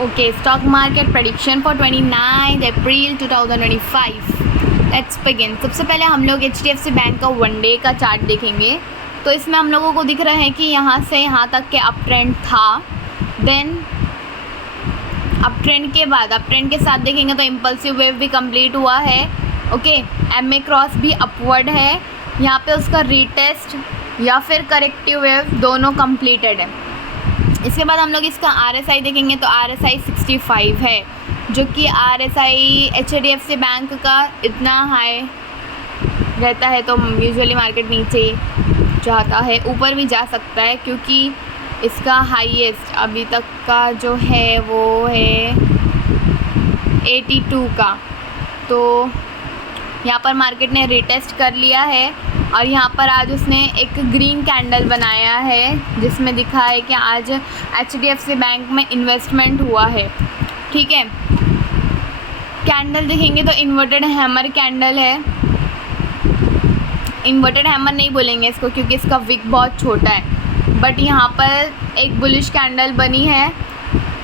Okay, stock market prediction for 29th April 2025. Let's begin. सबसे पहले हम लोग HDFC बैंक का वन डे का चार्ट देखेंगे। तो इसमें हम लोगों को दिख रहा है कि यहाँ से यहाँ तक के अप ट्रेंड था, देन अप ट्रेंड के बाद अप ट्रेंड के साथ देखेंगे तो इम्पल्सिव वेव भी कंप्लीट हुआ है। ओके, MA क्रॉस भी अपवर्ड है, यहाँ पे उसका रीटेस्ट या फिर करेक्टिव वेव दोनों कंप्लीटेड है। इसके बाद हम लोग इसका RSI देखेंगे तो RSI 65 है, जो कि RSI HDFC बैंक का इतना हाई रहता है तो यूजुअली मार्केट नीचे जाता है, ऊपर भी जा सकता है क्योंकि इसका हाईएस्ट अभी तक का जो है वो है 82 का। तो यहाँ पर मार्केट ने रिटेस्ट कर लिया है और यहाँ पर आज उसने एक ग्रीन कैंडल बनाया है जिसमें दिखा है कि आज HDFC बैंक में इन्वेस्टमेंट हुआ है। ठीक है, कैंडल देखेंगे तो इन्वर्टेड हैमर कैंडल है। इन्वर्टेड हैमर नहीं बोलेंगे इसको क्योंकि इसका विक बहुत छोटा है, बट यहाँ पर एक बुलिश कैंडल बनी है,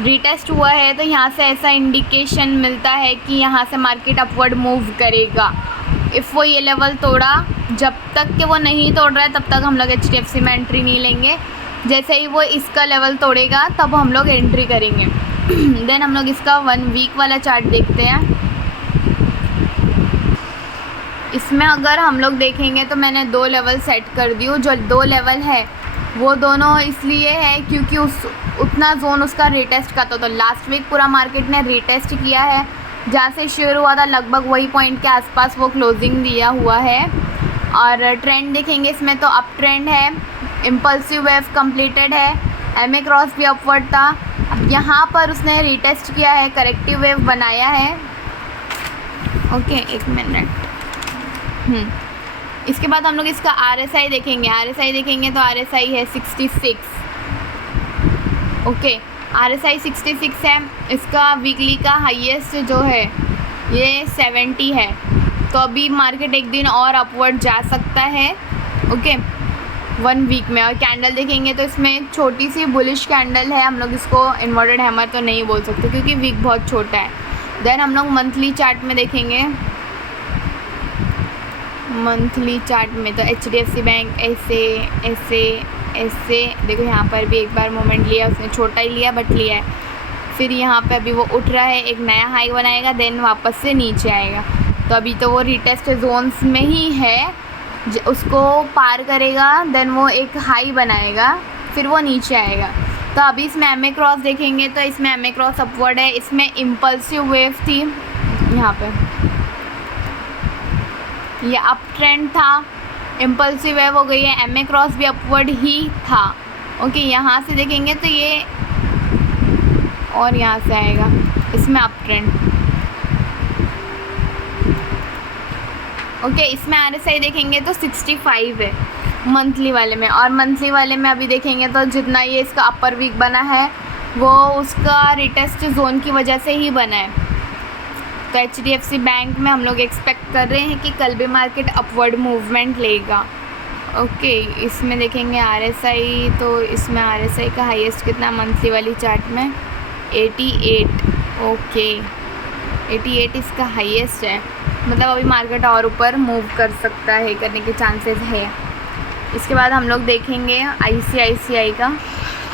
रिटेस्ट हुआ है, तो यहाँ से ऐसा इंडिकेशन मिलता है कि यहाँ से मार्केट अपवर्ड मूव करेगा। इफ़ वो ये लेवल तोड़ा, जब तक कि वो नहीं तोड़ रहा है तब तक हम लोग HDFC में एंट्री नहीं लेंगे। जैसे ही वो इसका लेवल तोड़ेगा तब हम लोग एंट्री करेंगे। देन हम लोग इसका 1 वीक वाला चार्ट देखते हैं। इसमें अगर हम लोग देखेंगे तो मैंने 2 लेवल सेट कर दी हूँ। जो 2 लेवल है वो दोनों इसलिए है क्योंकि उतना जोन उसका रिटेस्ट का था। तो लास्ट वीक पूरा मार्केट ने रिटेस्ट किया है, जहाँ से शुरू हुआ था लगभग वही पॉइंट के आसपास वो क्लोजिंग दिया हुआ है। और ट्रेंड देखेंगे इसमें तो अप ट्रेंड है, इम्पल्सिव वेव कंप्लीटेड है, MA क्रॉस भी अपवर्ड था। अब यहाँ पर उसने रिटेस्ट किया है, करेक्टिव वेव बनाया है। ओके, एक मिनट। इसके बाद हम लोग इसका RSI देखेंगे। RSI देखेंगे तो RSI है 66। ओके, RSI 66 है। इसका वीकली का हाईएस्ट जो है ये 70 है। तो अभी मार्केट एक दिन और अपवर्ड जा सकता है। ओके, 1 वीक में। और कैंडल देखेंगे तो इसमें एक छोटी सी बुलिश कैंडल है, हम लोग इसको इन्वर्टेड हैमर तो नहीं बोल सकते क्योंकि वीक बहुत छोटा है। देन हम लोग मंथली चार्ट में देखेंगे। मंथली चार्ट में तो HDFC बैंक ऐसे ऐसे ऐसे, देखो यहाँ पर भी एक बार मोमेंट लिया उसने, छोटा ही लिया बट लिया है। फिर यहाँ पे अभी वो उठ रहा है, एक नया हाई बनाएगा, देन वापस से नीचे आएगा। तो अभी तो वो रिटेस्ट जोन्स में ही है, उसको पार करेगा, देन वो एक हाई बनाएगा, फिर वो नीचे आएगा। तो अभी इसमें MA क्रॉस देखेंगे तो इसमें MA क्रॉस अपवर्ड है। इसमें इम्पल्सिव वेव थी, यहाँ पे ये अप ट्रेंड था, इम्पल्सिव वेव हो गई है, MA क्रॉस भी अपवर्ड ही था। ओके, यहाँ से देखेंगे तो ये और यहाँ से आएगा, इसमें अप ट्रेंड। ओके, इसमें RSI देखेंगे तो 65 है मंथली वाले में। और मंथली वाले में अभी देखेंगे तो जितना ये इसका अपर वीक बना है वो उसका रिटेस्ट जोन की वजह से ही बना है। तो HDFC बैंक में हम लोग एक्सपेक्ट कर रहे हैं कि कल भी मार्केट अपवर्ड मूवमेंट लेगा। ओके, इसमें देखेंगे RSI, तो इसमें RSI का हाईएस्ट कितना मंथली वाली चार्ट में 88। ओके, 88 इसका हाईएस्ट है, मतलब अभी मार्केट और ऊपर मूव कर सकता है, करने के चांसेस है। इसके बाद हम लोग देखेंगे ICICI का।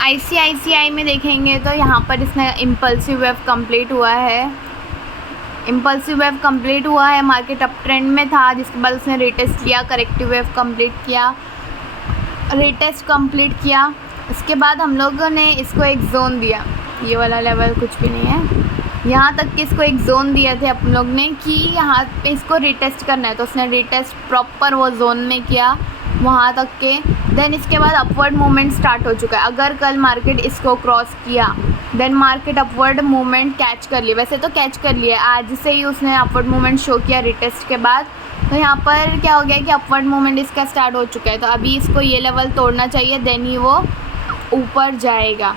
ICICI में देखेंगे तो यहाँ पर इसने इम्पल्सिव वेव कंप्लीट हुआ है। इम्पल्सिव वेव कंप्लीट हुआ है, मार्केट अप ट्रेंड में था, जिसके बाद उसने रिटेस्ट किया, करेक्टिव वेव कंप्लीट किया, रिटेस्ट कंप्लीट किया। इसके बाद हम लोगों ने इसको एक जोन दिया, ये वाला लेवल कुछ भी नहीं है, यहाँ तक कि इसको एक जोन दिया थे हम लोग ने कि यहाँ पे इसको रिटेस्ट करना है। तो उसने रिटेस्ट प्रॉपर वो जोन में किया वहाँ तक के। देन इसके बाद अपवर्ड मूवमेंट स्टार्ट हो चुका है। अगर कल मार्केट इसको क्रॉस किया then market upward movement catch कर लिया, वैसे तो कैच कर लिया, आज से ही उसने अपवर्ड मूवमेंट शो किया रिटेस्ट के बाद। तो यहाँ पर क्या हो गया कि अपवर्ड मूवमेंट इसका स्टार्ट हो चुका है। तो अभी इसको ये लेवल तोड़ना चाहिए, देन ही वो ऊपर जाएगा।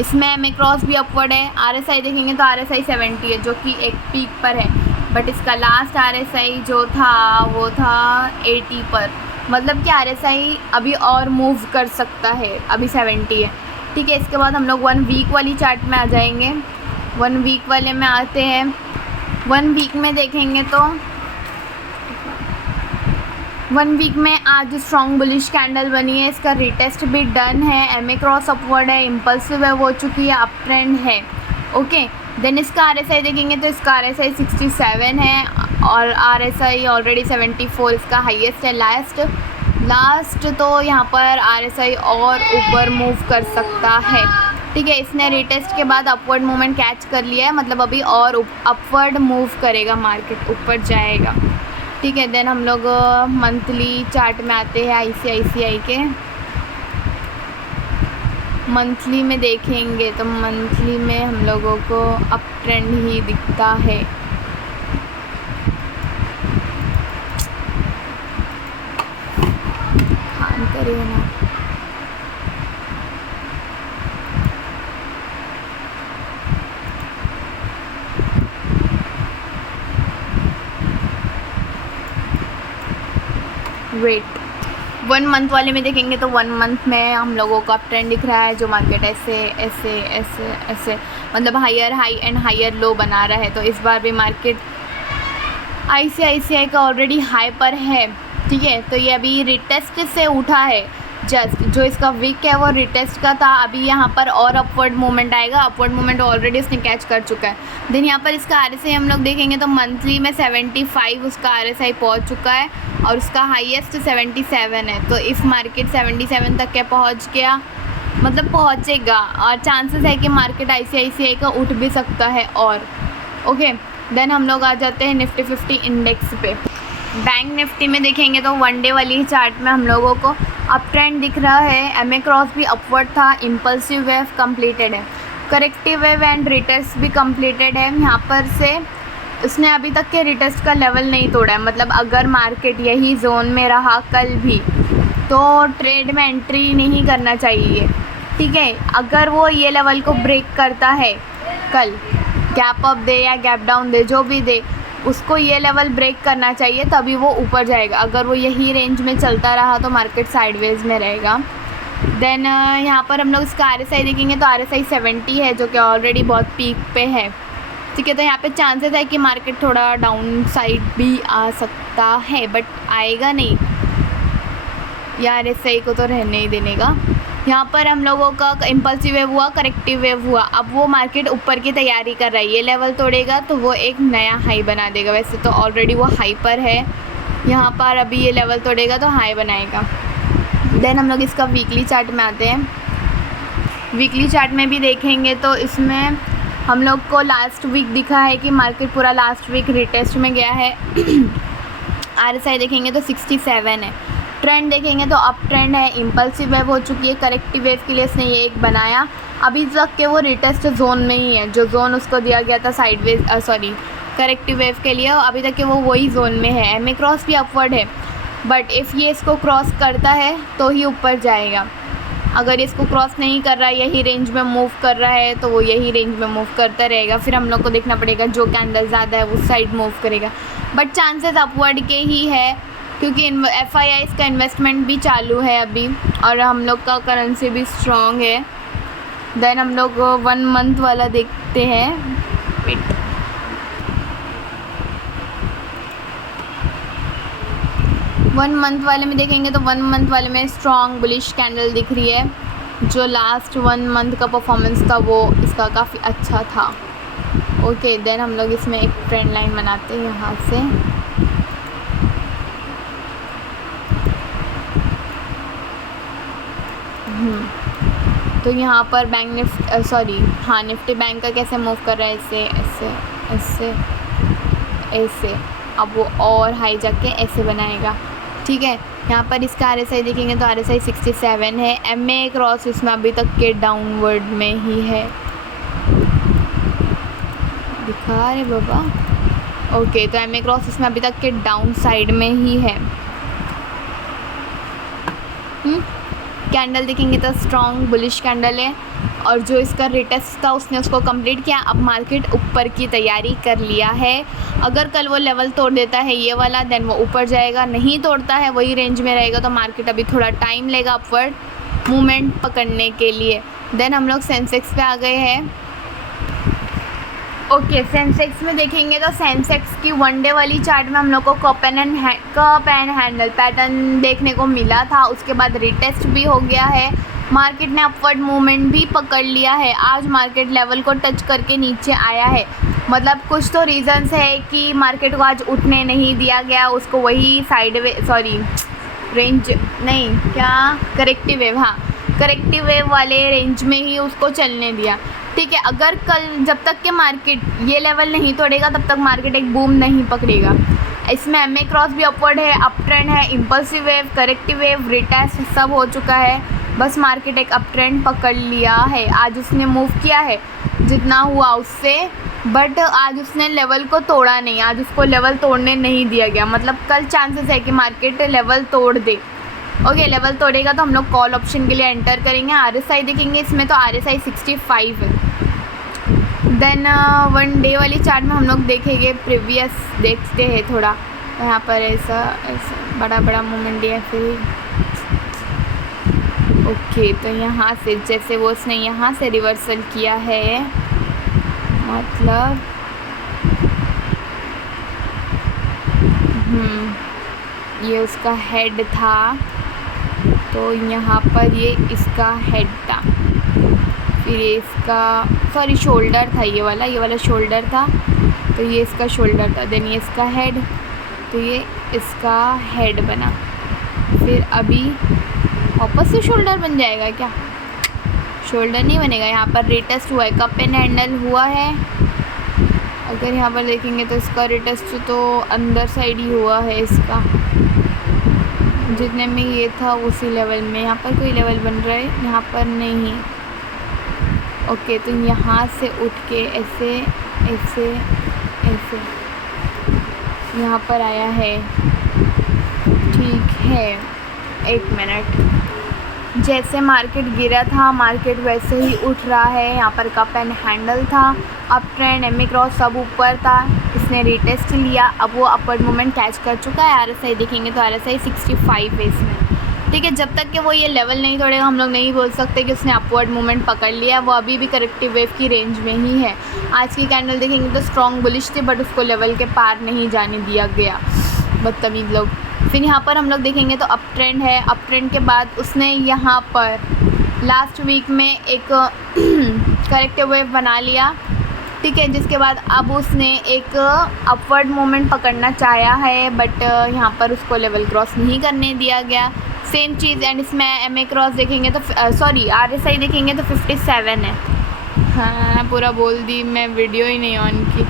इसमें MA क्रॉस भी अपवर्ड है। RSI देखेंगे तो RSI 70 है, जो कि एक पीक पर है, बट इसका लास्ट RSI जो था वो था 80 पर। मतलब कि RSI अभी और मूव कर सकता है, अभी 70 है। ठीक है, इसके बाद हम लोग 1 वीक वाली चार्ट में आ जाएंगे। 1 वीक वाले में आते हैं। 1 वीक में देखेंगे तो 1 वीक में आज स्ट्रॉन्ग बुलिश कैंडल बनी है, इसका रिटेस्ट भी डन है, एमए क्रॉस अपवर्ड है, इम्पल्सिव है हो चुकी है, अप ट्रेंड है। ओके, देन इसका आरएसआई देखेंगे तो इसका आरएसआई 67 है और आरएसआई ऑलरेडी 74 इसका हाईएस्ट है। लास्ट तो यहाँ पर आरएसआई और ऊपर मूव कर सकता है। ठीक है, इसने रिटेस्ट के बाद अपवर्ड मूवमेंट कैच कर लिया है, मतलब अभी और अपवर्ड मूव करेगा, मार्केट ऊपर जाएगा। ठीक है, देन हम लोग मंथली चार्ट में आते हैं। आईसीआईसीआई के मंथली में देखेंगे तो मंथली में हम लोगों को अप ट्रेंड ही दिखता है। ध्यान करिए ना। वेट, 1 मंथ वाले में देखेंगे तो 1 मंथ में हम लोगों का ट्रेंड दिख रहा है, जो मार्केट ऐसे ऐसे ऐसे ऐसे मतलब higher high and higher low बना रहा है। तो इस बार भी मार्केट आईसीआईसीआई का ऑलरेडी हाई पर है। ठीक है, तो ये अभी रिटेस्ट से उठा है, जस्ट जो इसका वीक है वो रिटेस्ट का था। अभी यहाँ पर और अपवर्ड मूवमेंट आएगा, अपवर्ड मूवमेंट ऑलरेडी उसने कैच कर चुका है। देन यहाँ पर इसका आरएसआई हम लोग देखेंगे तो मंथली में 75 उसका आरएसआई पहुँच चुका है और उसका हाईएस्ट 77 है। तो इफ़ मार्केट 77 तक के पहुँच गया, मतलब पहुँचेगा, और चांसेस है कि मार्केट आईसीआईसीआई का उठ भी सकता है। और ओके, देन हम लोग आ जाते हैं निफ्टी 50 इंडेक्स पे। बैंक निफ्टी में देखेंगे तो 1 डे वाली चार्ट में हम लोगों को अप ट्रेंड दिख रहा है, एमए क्रॉस भी अपवर्ड था, इम्पल्सिव वेव कंप्लीटेड है, करेक्टिव वेव एंड रिटेस्ट भी कंप्लीटेड है। यहाँ पर से उसने अभी तक के रिटेस्ट का लेवल नहीं तोड़ा है, मतलब अगर मार्केट यही जोन में रहा कल भी तो ट्रेड में एंट्री नहीं करना चाहिए। ठीक है, अगर वो ये लेवल को ब्रेक करता है कल, गैप अप दे या गैप डाउन दे, जो भी दे, उसको ये लेवल ब्रेक करना चाहिए, तभी वो ऊपर जाएगा। अगर वो यही रेंज में चलता रहा तो मार्केट साइडवेज में रहेगा। देन यहाँ पर हम लोग इसका आरएसआई देखेंगे तो आरएसआई 70 है, जो कि ऑलरेडी बहुत पीक पे है। ठीक है, तो यहाँ पे चांसेस है कि मार्केट थोड़ा डाउन साइड भी आ सकता है, बट आएगा नहीं, या आरएसआई को तो रहने ही देने का। यहाँ पर हम लोगों का इम्पल्सिव वेव हुआ, करेक्टिव वेव हुआ, अब वो मार्केट ऊपर की तैयारी कर रहा है। ये लेवल तोड़ेगा तो वो एक नया हाई बना देगा, वैसे तो ऑलरेडी वो हाई पर है, यहाँ पर अभी ये लेवल तोड़ेगा तो हाई बनाएगा। देन हम लोग इसका वीकली चार्ट में आते हैं। वीकली चार्ट में भी देखेंगे तो इसमें हम लोग को लास्ट वीक दिखा है कि मार्केट पूरा लास्ट वीक रिटेस्ट में गया है। आरएसआई देखेंगे तो 67 है। ट्रेंड देखेंगे तो अप ट्रेंड है, इम्पल्सिव वेव हो चुकी है, करेक्टिव वेव के लिए इसने ये एक बनाया, अभी तक के वो रिटेस्ट जोन में ही है, जो जोन उसको दिया गया था साइडवेज करेक्टिव वेव के लिए, अभी तक के वो वही जोन में है। एमए क्रॉस भी अपवर्ड है, बट इफ़ ये इसको क्रॉस करता है तो ही ऊपर जाएगा। अगर इसको क्रॉस नहीं कर रहा है, यही रेंज में मूव कर रहा है, तो वो यही रेंज में मूव करता रहेगा। फिर हम लोग को देखना पड़ेगा जो कैंडल ज़्यादा है उस साइड मूव करेगा, बट चांसेस अपवर्ड के ही है, क्योंकि एफआईआई का इन्वेस्टमेंट भी चालू है अभी, और हम लोग का करेंसी भी स्ट्रॉन्ग है। देन हम लोग 1 मंथ वाला देखते हैं। 1 मंथ वाले में देखेंगे तो 1 मंथ वाले में स्ट्रॉन्ग बुलिश कैंडल दिख रही है। जो लास्ट 1 मंथ का परफॉर्मेंस था वो इसका काफ़ी अच्छा था। ओके, देन हम लोग इसमें एक ट्रेंड लाइन बनाते हैं यहाँ से। तो यहाँ पर बैंक निफ्टी बैंक का कैसे मूव कर रहा है, ऐसे ऐसे ऐसे ऐसे, अब वो और हाई जाके ऐसे बनाएगा। ठीक है, यहाँ पर इसका आरएसआई देखेंगे तो आरएसआई 67 है। एमए क्रॉस इसमें अभी तक के डाउनवर्ड में ही है, दिखा रहे बाबा। ओके, तो एमए क्रॉस इसमें अभी तक के डाउन साइड में ही है। कैंडल देखेंगे तो स्ट्रॉन्ग बुलिश कैंडल है, और जो इसका रिटेस्ट था उसने उसको कंप्लीट किया। अब मार्केट ऊपर की तैयारी कर लिया है। अगर कल वो लेवल तोड़ देता है ये वाला, देन वो ऊपर जाएगा, नहीं तोड़ता है वही रेंज में रहेगा तो मार्केट अभी थोड़ा टाइम लेगा अपवर्ड मूवमेंट पकड़ने के लिए। देन हम लोग सेंसेक्स पे आ गए हैं। ओके, सेंसेक्स में देखेंगे तो सेंसेक्स की 1 डे वाली चार्ट में हम लोग को कप एंड हैंडल पैटर्न देखने को मिला था। उसके बाद रिटेस्ट भी हो गया है, मार्केट ने अपवर्ड मूवमेंट भी पकड़ लिया है। आज मार्केट लेवल को टच करके नीचे आया है, मतलब कुछ तो रीज़न्स है कि मार्केट को आज उठने नहीं दिया गया, उसको वही करेक्टिव वेव, हाँ करेक्टिव वेव वाले रेंज में ही उसको चलने दिया। ठीक है, अगर कल जब तक के मार्केट ये लेवल नहीं तोड़ेगा तब तक मार्केट एक बूम नहीं पकड़ेगा। इसमें एमए क्रॉस भी अपवर्ड है, अप ट्रेंड है, impulsive wave, corrective wave, retest सब हो चुका है। बस मार्केट एक अप ट्रेंड पकड़ लिया है। आज उसने मूव किया है जितना हुआ उससे, बट आज उसने लेवल को तोड़ा नहीं, आज उसको लेवल तोड़ने नहीं दिया गया। मतलब कल चांसेस है कि मार्केट लेवल तोड़ दे। ओके, लेवल तोड़ेगा तो हम लोग कॉल ऑप्शन के लिए एंटर करेंगे। आरएसआई देखेंगे, इसमें तो आरएसआई 65 है। देन 1 डे वाली चार्ट में हम लोग देखेंगे, प्रीवियस देखते हैं थोड़ा। यहाँ पर ऐसा बड़ा बड़ा मूवमेंट दिया फिर। ओके, तो यहाँ से जैसे वो उसने यहाँ से रिवर्सल किया है, मतलब ये उसका हेड था, तो यहाँ पर ये इसका हेड था, फिर ये इसका शोल्डर था, ये वाला शोल्डर था, तो ये इसका शोल्डर था। देन ये इसका हेड, तो ये इसका हेड बना। फिर अभी वापस से शोल्डर बन जाएगा क्या? शोल्डर नहीं बनेगा, यहाँ पर रिटेस्ट हुआ है, कप एंड हैंडल हुआ है। अगर यहाँ पर देखेंगे तो इसका रिटेस्ट तो अंदर साइड ही हुआ है, इसका जितने में ये था उसी लेवल में। यहाँ पर कोई लेवल बन रहा है, यहाँ पर नहीं। ओके, तो यहाँ से उठ के ऐसे ऐसे ऐसे यहाँ पर आया है। ठीक है, 1 मिनट। जैसे मार्केट गिरा था, मार्केट वैसे ही उठ रहा है। यहाँ पर कप एंड हैंडल था, अप ट्रेंड, एमए क्रॉस सब ऊपर था, इसने रिटेस्ट लिया, अब वो अपवर्ड मूवमेंट कैच कर चुका है। आरएसआई देखेंगे तो आरएसआई 65 है इसमें। ठीक है, जब तक कि वो ये लेवल नहीं तोड़ेगा हम लोग नहीं बोल सकते कि उसने अपवर्ड मूवमेंट पकड़ लिया। वो अभी भी करेक्टिव वेव की रेंज में ही है। आज की कैंडल देखेंगे तो स्ट्रॉन्ग बुलिश थी, बट उसको लेवल के पार नहीं जाने दिया गया, बदतमीज़ लोग। फिर यहाँ पर हम लोग देखेंगे तो अप ट्रेंड है। अप ट्रेंड के बाद उसने यहाँ पर लास्ट वीक में एक करेक्टिव वेव बना लिया। ठीक है, जिसके बाद अब उसने एक अपवर्ड मूवमेंट पकड़ना चाहा है, बट यहाँ पर उसको लेवल क्रॉस नहीं करने दिया गया। सेम चीज़, एंड इसमें एमए क्रॉस देखेंगे तो आरएसआई देखेंगे तो 57 है। हाँ, पूरा बोल दी मैं, वीडियो ही नहीं ऑन की।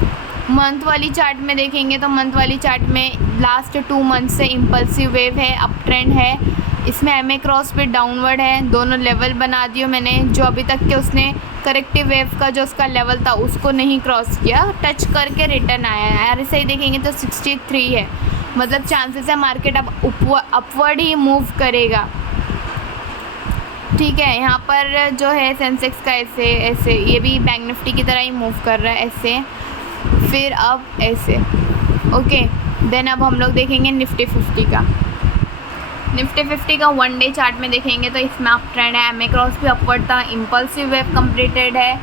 मंथ वाली चार्ट में देखेंगे तो मंथ वाली चार्ट में लास्ट 2 मंथ से इम्पल्सिव वेव है, अप ट्रेंड है। इसमें एमए क्रॉस पे डाउनवर्ड है, दोनों लेवल बना दिए मैंने। जो अभी तक के उसने करेक्टिव वेव का जो उसका लेवल था उसको नहीं क्रॉस किया, टच करके रिटर्न आया है। आरएसआई देखेंगे तो 63 है, मतलब चांसेस है मार्केट अब अपवर्ड ही मूव करेगा। ठीक है, यहाँ पर जो है सेंसेक्स का ऐसे ऐसे, ये भी बैंक निफ्टी की तरह ही मूव कर रहा है ऐसे, फिर अब ऐसे। ओके, देन अब हम लोग देखेंगे निफ्टी 50 का। निफ्टी 50 का 1 डे चार्ट में देखेंगे तो इसमें अप ट्रेंड है, एमए क्रॉस भी अपवर्ड था, इम्पल्सिव वेव कंप्लीटेड है,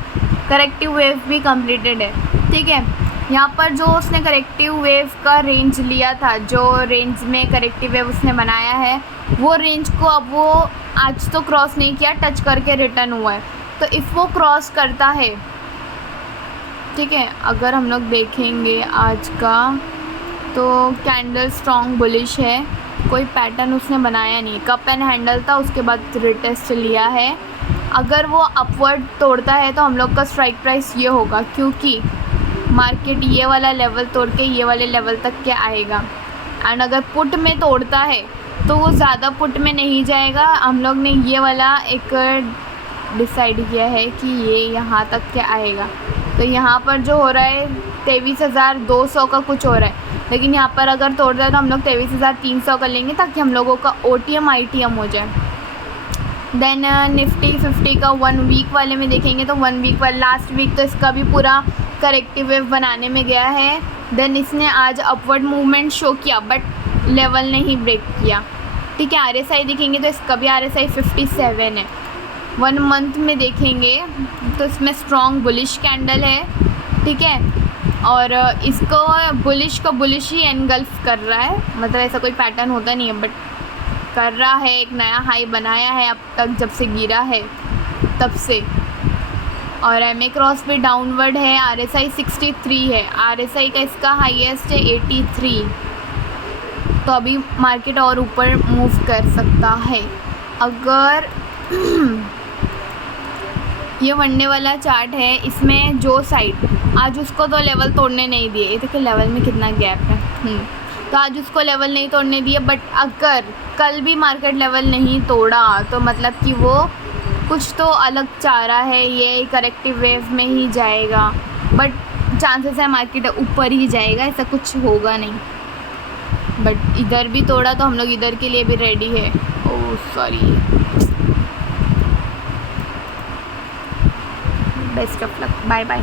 करेक्टिव वेव भी कंप्लीटेड है। ठीक है, यहाँ पर जो उसने करेक्टिव वेव का रेंज लिया था, जो रेंज में करेक्टिव वेव उसने बनाया है, वो रेंज को अब वो आज तो क्रॉस नहीं किया, टच करके रिटर्न हुआ है। तो इफ़ वो क्रॉस करता है, ठीक है, अगर हम लोग देखेंगे आज का तो कैंडल स्ट्रॉन्ग बुलिश है, कोई पैटर्न उसने बनाया नहीं, कप एंड हैंडल था, उसके बाद रिटेस्ट लिया है। अगर वो अपवर्ड तोड़ता है तो हम लोग का स्ट्राइक प्राइस ये होगा, क्योंकि मार्केट ये वाला लेवल तोड़ के ये वाले लेवल तक के आएगा। एंड अगर पुट में तोड़ता है तो वो ज़्यादा पुट में नहीं जाएगा। हम लोग ने ये वाला एक डिसाइड किया है कि ये यहाँ तक के आएगा। तो यहाँ पर जो हो रहा है 23,200 का कुछ हो रहा है, लेकिन यहाँ पर अगर तोड़ रहा है तो हम लोग 23,300 का लेंगे ताकि हम लोगों का OTM ITM हो जाए। देन निफ्टी 50 का 1 वीक वाले में देखेंगे तो 1 वीक वाले लास्ट वीक तो इसका भी पूरा करेक्टिव वेव बनाने में गया है। देन इसने आज अपवर्ड मूवमेंट शो किया, बट लेवल नहीं ब्रेक किया। ठीक है। RSI देखेंगे तो इसका भी RSI 57 है। 1 मंथ में देखेंगे तो इसमें स्ट्रॉन्ग बुलिश कैंडल है, ठीक है। और इसको बुलिश को बुलिश ही एनगल्फ कर रहा है, मतलब ऐसा कोई पैटर्न होता नहीं है, बट कर रहा है। एक नया हाई बनाया है अब तक, जब से गिरा है तब से। और MA क्रॉस पे डाउनवर्ड है। RSI 63 है, RSI का इसका हाईएस्ट है 83। तो अभी मार्केट और ऊपर मूव कर सकता है। अगर ये वनडे वाला चार्ट है, इसमें जो साइड आज उसको तो लेवल तोड़ने नहीं दिए, ये देखिए लेवल में कितना गैप है। तो आज उसको लेवल नहीं तोड़ने दिए, बट अगर कल भी मार्केट लेवल नहीं तोड़ा तो मतलब कि वो कुछ तो अलग चाह रहा है, ये करेक्टिव वेव में ही जाएगा। बट चांसेस है मार्केट ऊपर ही जाएगा, ऐसा कुछ होगा नहीं। बट इधर भी तोड़ा तो हम लोग इधर के लिए भी रेडी है। Oh sorry, best of luck, bye bye.